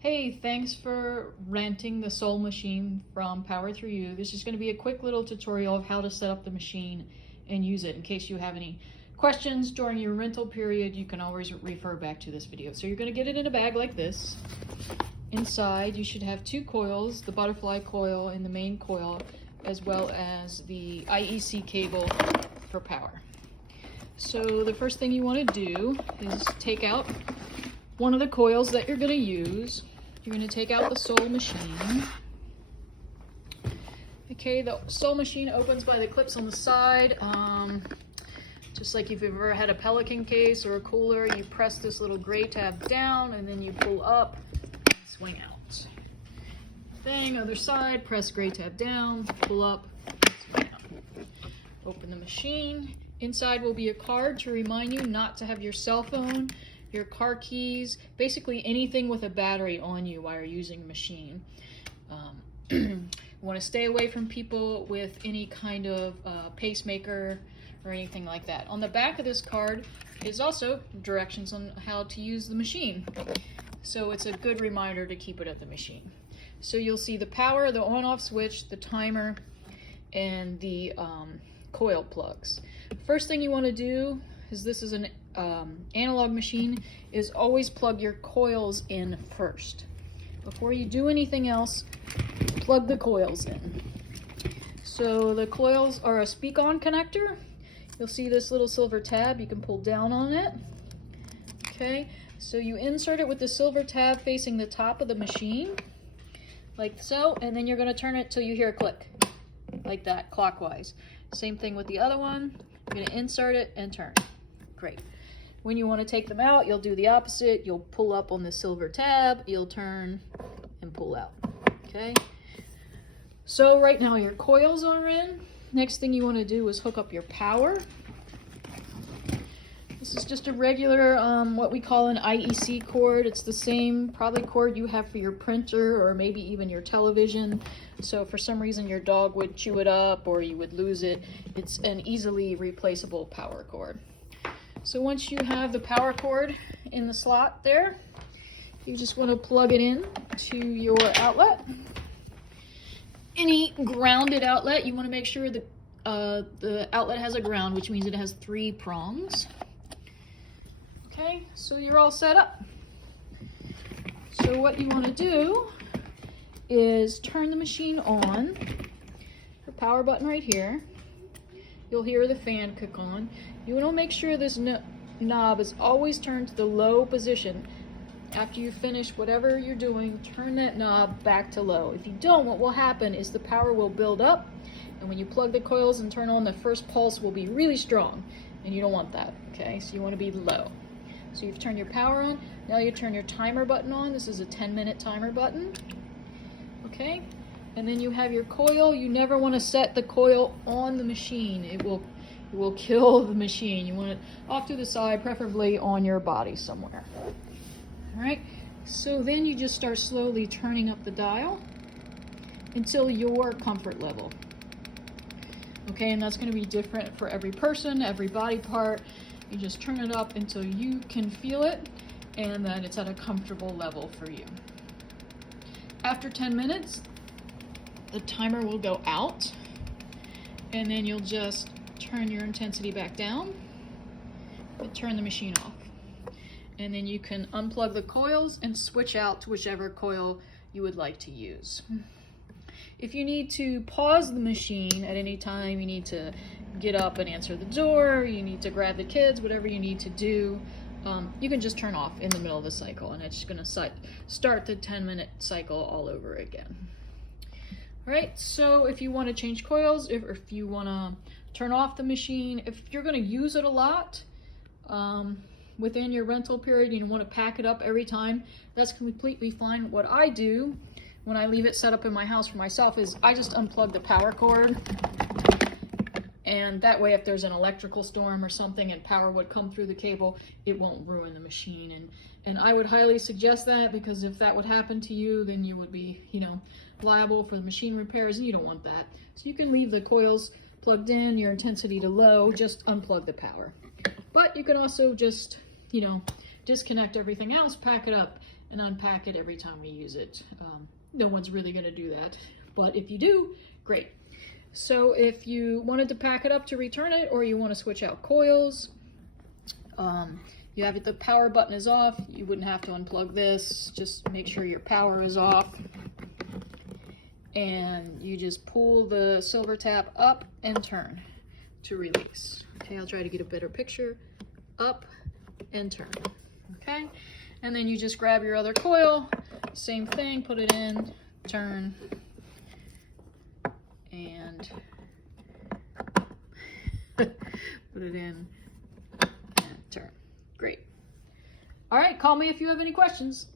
Hey, thanks for renting the Soul machine from Power Through You. This is going to be a quick little tutorial of how to set up the machine and use it. In case you have any questions during your rental period, you can always refer back to this video. So you're going to get it in a bag like this. Inside, you should have two coils, the butterfly coil and the main coil, as well as the IEC cable for power. So the first thing you want to do is take out one of the coils that you're going to use. You're going to take out the Soul machine. Okay, the Soul machine opens by the clips on the side. Just like if you've ever had a Pelican case or a cooler, you press this little gray tab down and then you pull up and swing out. Thing, other side, press gray tab down, pull up, swing out. Open the machine. Inside will be a card to remind you not to have your cell phone, your car keys, basically anything with a battery on you while you're using the machine. You want to stay away from people with any kind of pacemaker or anything like that. On the back of this card is also directions on how to use the machine. So it's a good reminder to keep it at the machine. So you'll see the power, the on-off switch, the timer, and the coil plugs. First thing you want to do is, this is an analog machine, is always plug your coils in first. Before you do anything else, plug the coils in. So the coils are a speak-on connector. You'll see this little silver tab, you can pull down on it. Okay, so you insert it with the silver tab facing the top of the machine, like so, and then you're going to turn it till you hear a click, like that, clockwise. Same thing with the other one. You're going to insert it and turn. Great. When you want to take them out, you'll do the opposite. You'll pull up on the silver tab, you'll turn and pull out. Okay? So right now your coils are in. Next thing you want to do is hook up your power. This is just a regular, what we call an IEC cord. It's the same probably cord you have for your printer or maybe even your television. So if for some reason your dog would chew it up or you would lose it, it's an easily replaceable power cord. So once you have the power cord in the slot there, you just want to plug it in to your outlet. Any grounded outlet, you want to make sure that the outlet has a ground, which means it has 3 prongs. Okay, so you're all set up. So what you want to do is turn the machine on. The power button right here. You'll hear the fan kick on. You want to make sure this knob is always turned to the low position. After you finish whatever you're doing, turn that knob back to low. If you don't, what will happen is the power will build up, and when you plug the coils and turn on, the first pulse will be really strong, and you don't want that, okay? So you want to be low. So you've turned your power on. Now you turn your timer button on. This is a 10-minute timer button, okay? And then you have your coil. You never want to set the coil on the machine. It will kill the machine. You want it off to the side, preferably on your body somewhere. All right, so then you just start slowly turning up the dial until your comfort level. Okay, and that's going to be different for every person, every body part. You just turn it up until you can feel it and that it's at a comfortable level for you. After 10 minutes, the timer will go out, and then you'll just turn your intensity back down and turn the machine off. And then you can unplug the coils and switch out to whichever coil you would like to use. If you need to pause the machine at any time, you need to get up and answer the door, you need to grab the kids, whatever you need to do, you can just turn off in the middle of the cycle, and it's just going to start the 10-minute cycle all over again. All right, so if you want to change coils, if you want to turn off the machine, if you're going to use it a lot, within your rental period, you want to pack it up every time, that's completely fine. What I do when I leave it set up in my house for myself is I just unplug the power cord, and that way if there's an electrical storm or something and power would come through the cable, it won't ruin the machine. And I would highly suggest that, because if that would happen to you, then you would be, liable for the machine repairs, and you don't want that. So you can leave the coils plugged in, your intensity to low, just unplug the power. But you can also just disconnect everything else, pack it up, and unpack it every time we use it. No one's really going to do that, but if you do, great. So if you wanted to pack it up to return it, or you want to switch out coils, you have it, the power button is off. You wouldn't have to unplug this. Just make sure your power is off. And you just pull the silver tap up and turn to release. Okay, I'll try to get a better picture. Up and turn. Okay, and then you just grab your other coil, same thing, put it in, turn, and put it in and turn. Great. All right, call me if you have any questions.